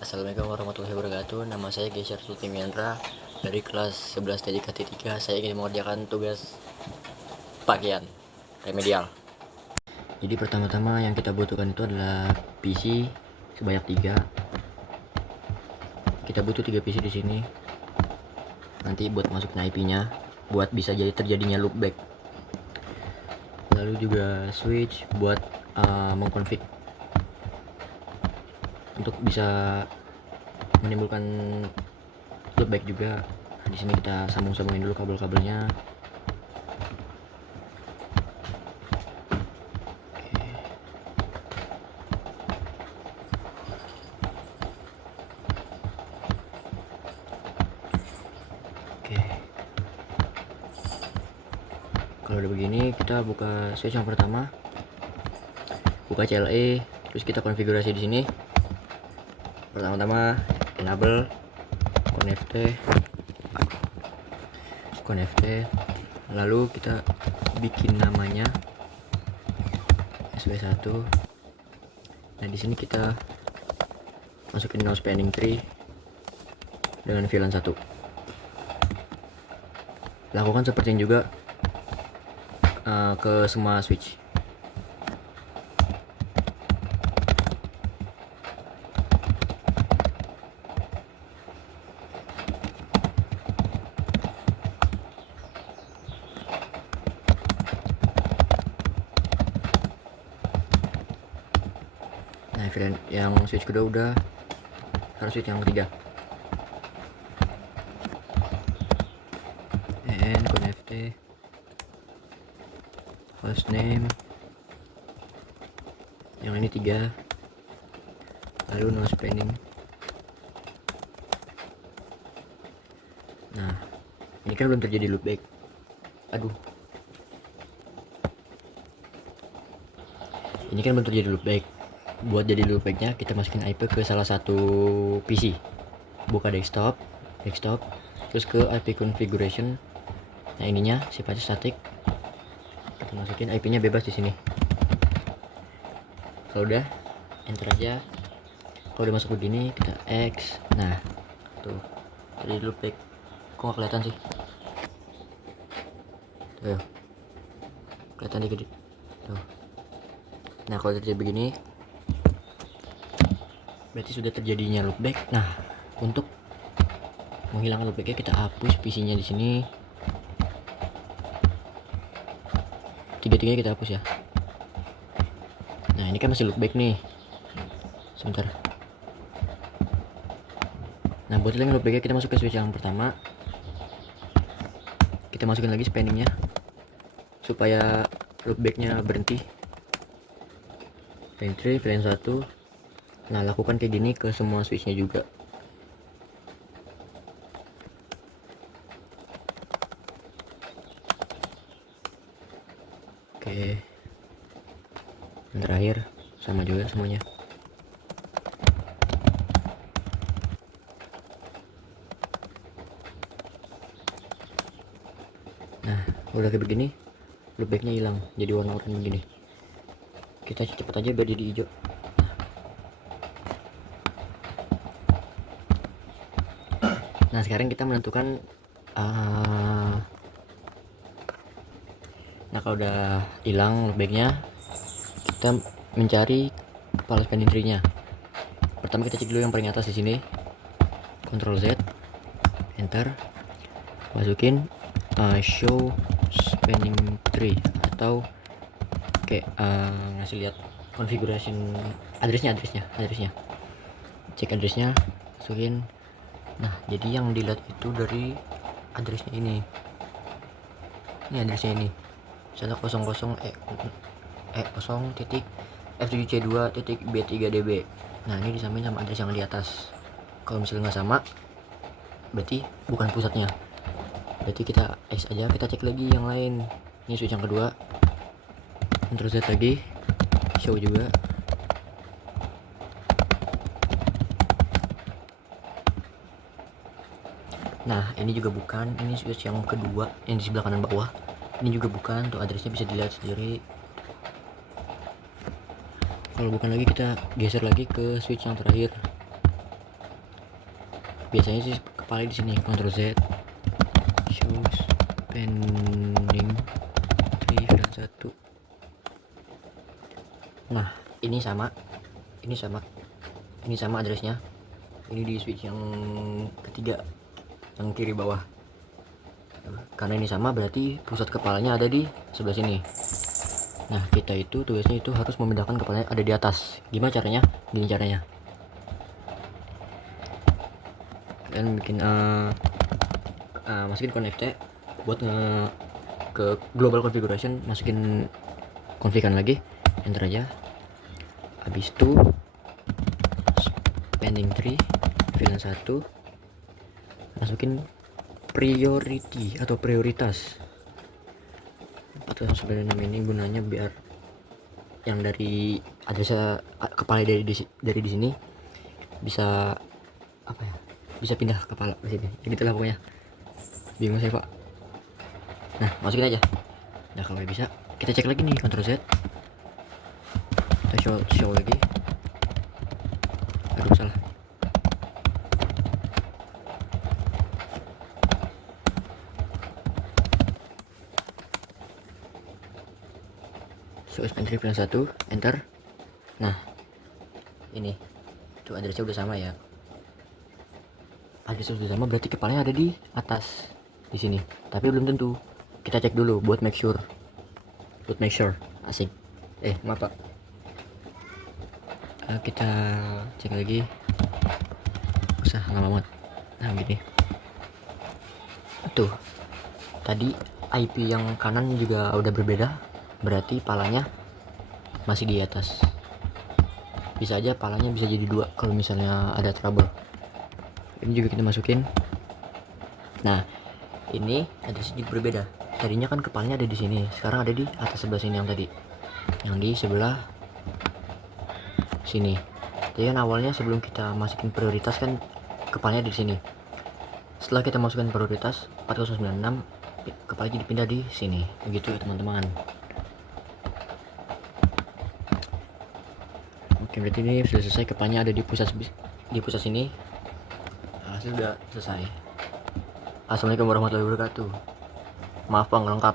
Assalamualaikum warahmatullahi wabarakatuh. Nama saya Gesyar Sultimiandra dari kelas 11 TJKT3. Saya ingin mengerjakan tugas bagian remedial. Jadi pertama-tama yang kita butuhkan itu adalah PC sebanyak 3. Kita butuh 3 PC di sini. Nanti buat masukin IP-nya, buat bisa jadi terjadinya loopback. Lalu juga switch buat mengkonfig untuk bisa menimbulkan loopback juga. Di sini kita sambung-sambungin dulu kabel-kabelnya. Oke. Kalau udah begini, kita buka switch yang pertama, buka CLE, terus kita konfigurasi di sini. Pertama-tama enable connect, lalu kita bikin namanya SW1. Nah, di sini kita masukin no spanning tree dengan VLAN 1. Lakukan seperti ini juga ke semua switch. Nah, VLAN yang switch kedua udah, harus switch yang ketiga. And connect hostname yang ini 3, lalu no spanning. Nah, ini kan belum terjadi loopback. Aduh, ini kan belum terjadi loopback. Buat jadi loopbacknya, kita masukin IP ke salah satu PC. Buka desktop, terus ke IP configuration. Nah, ininya sifatnya static. Kita masukin IP-nya bebas di sini. Kalau udah, enter aja. Kalau udah masuk begini, kita X. Nah, tuh jadi loopback. Kok nggak kelihatan sih? Tuh, kelihatan dikit. Tuh. Nah, kalau terjadi begini, berarti sudah terjadinya loopback. Nah, untuk menghilangkan loopbacknya, kita hapus PC-nya di sini. Tiga-tiganya kita hapus ya. Nah, ini kan masih loopback nih. Sebentar. Nah, buat hilangin loopbacknya, kita masuk ke switch yang pertama. Kita masukin lagi spanningnya supaya loopbacknya berhenti. Pantry, VLAN 1. Nah, lakukan kayak gini ke semua switchnya juga. Oke. Yang terakhir sama juga semuanya. Nah, udah kayak begini, loopbacknya hilang, jadi warna oranye begini. Kita cepet aja biar jadi hijau. Nah, sekarang kita menentukan nah, kalau udah hilang loopbacknya, kita mencari kepala spanning tree-nya. Pertama kita cek dulu yang paling atas di sini. Ctrl Z, enter, masukin show spanning tree, atau kayak ngasih lihat configuration addressnya. Cek addressnya, masukin. Nah, jadi yang dilihat itu dari addressnya ini addressnya ini 100.f7c2.b3db. Nah, ini disamain sama address yang di atas. Kalau misalnya nggak sama, berarti bukan pusatnya. Berarti kita X aja, kita cek lagi yang lain. Ini switch yang kedua, Ctrl Z lagi, show juga. Nah, ini juga bukan. Ini switch yang kedua yang di sebelah kanan bawah. Ini juga bukan. Tuh addressnya bisa dilihat sendiri. Kalau bukan lagi, kita geser lagi ke switch yang terakhir. biasanya sih kepala di sini. Ctrl Z, show spending tree fill 1. Nah, ini sama addressnya. Ini di switch yang ketiga, yang kiri bawah. Karena ini sama, berarti pusat kepalanya ada di sebelah sini. Nah, kita itu tugasnya itu harus memindahkan kepalanya ada di atas. Gimana caranya? Gini caranya. Kalian bikin masukin connect buat ke global configuration, masukin konfigan lagi, enter aja. Habis itu spending tree fill 1, masukin priority atau prioritas. 496 ini gunanya biar yang dari adresa kepala dari di sini bisa apa ya, bisa pindah kepala ke sini. Begitulah pokoknya. Bingung saya, Pak. Nah, masukin aja. Nah, kalau bisa kita cek lagi nih, Ctrl Z. Kita show lagi. Aduh, salah. Show entry plan 1, enter. Nah, ini tuh adresnya udah sama ya. Adresnya udah sama berarti kepalanya ada di atas di sini. Tapi belum tentu. Kita cek dulu buat make sure. Asik. Maaf, Pak. Kita cek lagi. Usah lama banget. Nah, gini. Tuh. Tadi IP yang kanan juga udah berbeda. Berarti palanya masih di atas. Bisa aja palanya bisa jadi 2 kalau misalnya ada trouble. Ini juga kita masukin. Nah, ini ada sedikit berbeda. Tadinya kan kepalanya ada di sini, sekarang ada di atas sebelah sini yang tadi. Yang di sebelah sini. Jadi kan awalnya sebelum kita masukin prioritas kan kepalanya di sini. Setelah kita masukkan prioritas 4096, kepalanya jadi pindah di sini. Begitu ya, teman-teman. Oke, berarti ini sudah selesai. Kepalanya ada di pusat sini. Hasil sudah selesai. Assalamualaikum warahmatullahi wabarakatuh. Maaf, Bang, lengkap.